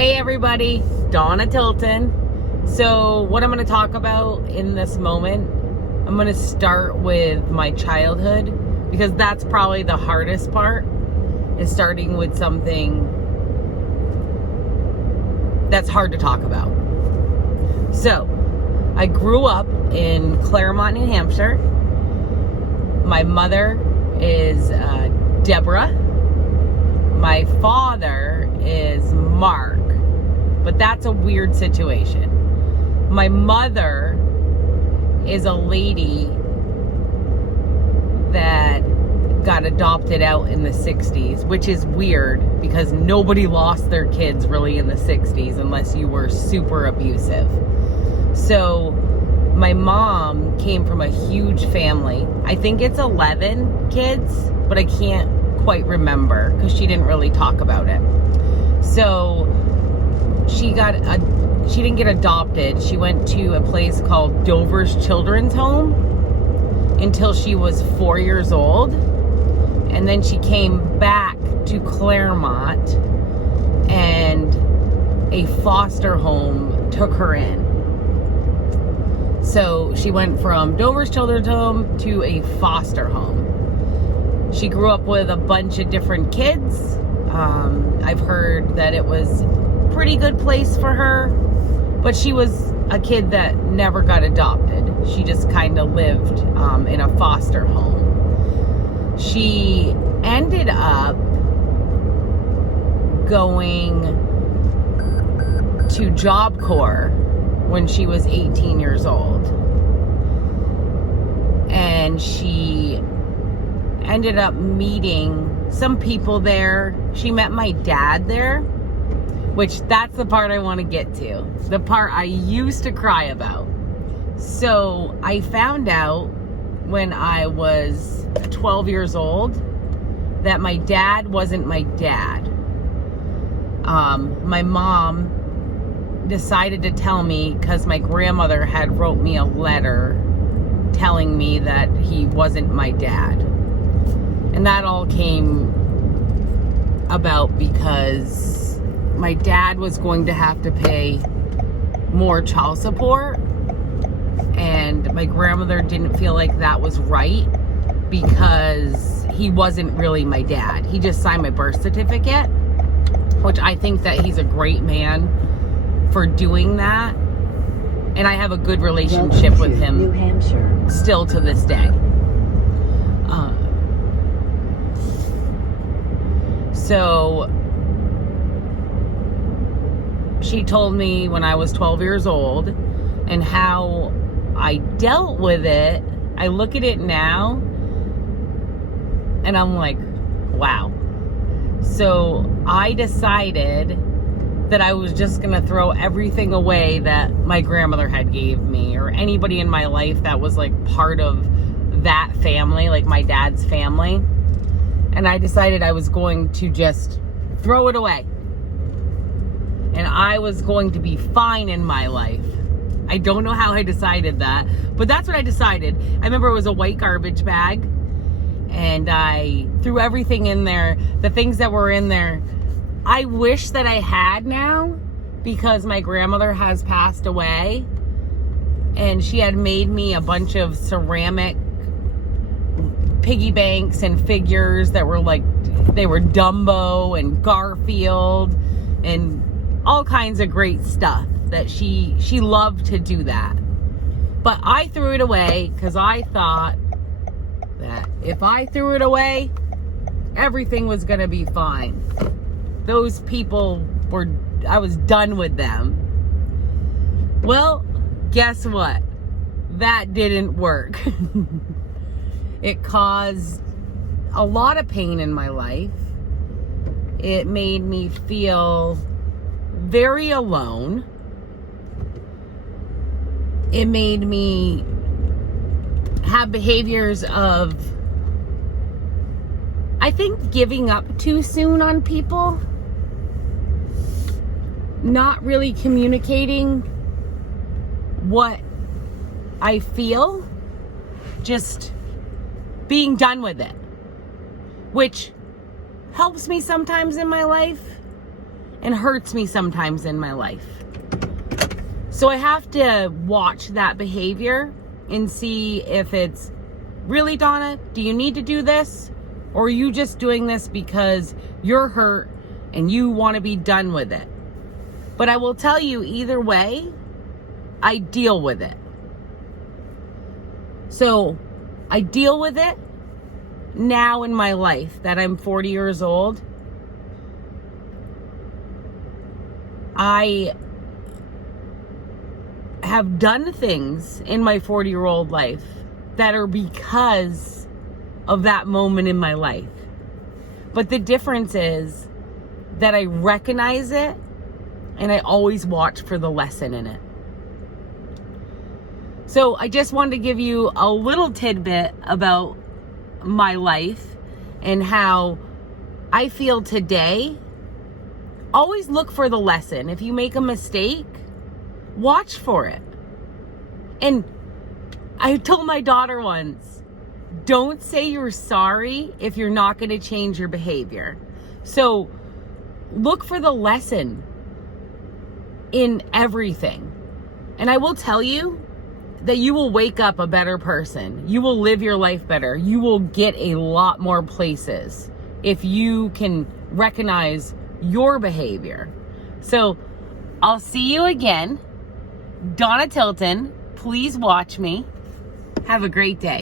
Hey everybody, Donna Tilton. So what I'm going to talk about in this moment, I'm going to start with my childhood because that's probably the hardest part, is starting with something that's hard to talk about. So I grew up in Claremont, New Hampshire. My mother is Deborah. My father is Mark. But that's a weird situation. My mother is a lady that got adopted out in the 60s, which is weird because nobody lost their kids really in the 60s unless you were super abusive. So my mom came from a huge family. I think it's 11 kids, but I can't quite remember because she didn't really talk about it. So she didn't get adopted. She went to a place called Dover's Children's Home until she was 4 years old. And then she came back to Claremont and a foster home took her in. So she went from Dover's Children's Home to a foster home. She grew up with a bunch of different kids. I've heard that it was a pretty good place for her, but she was a kid that never got adopted. She just kind of lived in a foster home. She ended up going to Job Corps when she was 18 years old. And she ended up meeting some people there. She met my dad there, which that's the part I want to get to. The part I used to cry about. So I found out when I was 12 years old that my dad wasn't my dad. My mom decided to tell me because my grandmother had wrote me a letter telling me that he wasn't my dad. And that all came about because my dad was going to have to pay more child support, and my grandmother didn't feel like that was right because he wasn't really my dad. He just signed my birth certificate, which I think that he's a great man for doing that. And I have a good relationship with him, New Hampshire, still to this day. So she told me when I was 12 years old, and how I dealt with it. I look at it now and I'm like, wow. So I decided that I was just gonna throw everything away that my grandmother had gave me, or anybody in my life that was like part of that family, like my dad's family. And I decided I was going to just throw it away. And I was going to be fine in my life. I don't know how I decided that, but that's what I decided. I remember it was a white garbage bag, and I threw everything in there. The things that were in there, I wish that I had now, because my grandmother has passed away, and she had made me a bunch of ceramic piggy banks and figures that were like, they were Dumbo and Garfield and all kinds of great stuff that she loved to do that. But I threw it away because I thought that if I threw it away, everything was gonna be fine. Those people I was done with them. Well, guess what? That didn't work. It caused a lot of pain in my life. It made me feel very alone. It made me have behaviors of, I think, giving up too soon on people. Not really communicating what I feel. Just being done with it, which helps me sometimes in my life, and hurts me sometimes in my life. So I have to watch that behavior and see if it's, really, Donna, do you need to do this? Or are you just doing this because you're hurt and you want to be done with it? But I will tell you, either way, I deal with it. So I deal with it now in my life that I'm 40 years old. I have done things in my 40-year-old life that are because of that moment in my life. But the difference is that I recognize it and I always watch for the lesson in it. So I just wanted to give you a little tidbit about my life and how I feel today. Always look for the lesson. If you make a mistake, watch for it. And I told my daughter once, don't say you're sorry if you're not going to change your behavior. So look for the lesson in everything. And I will tell you that you will wake up a better person. You will live your life better. You will get a lot more places if you can recognize your behavior. So I'll see you again. Donna Tilton, please watch me. Have a great day.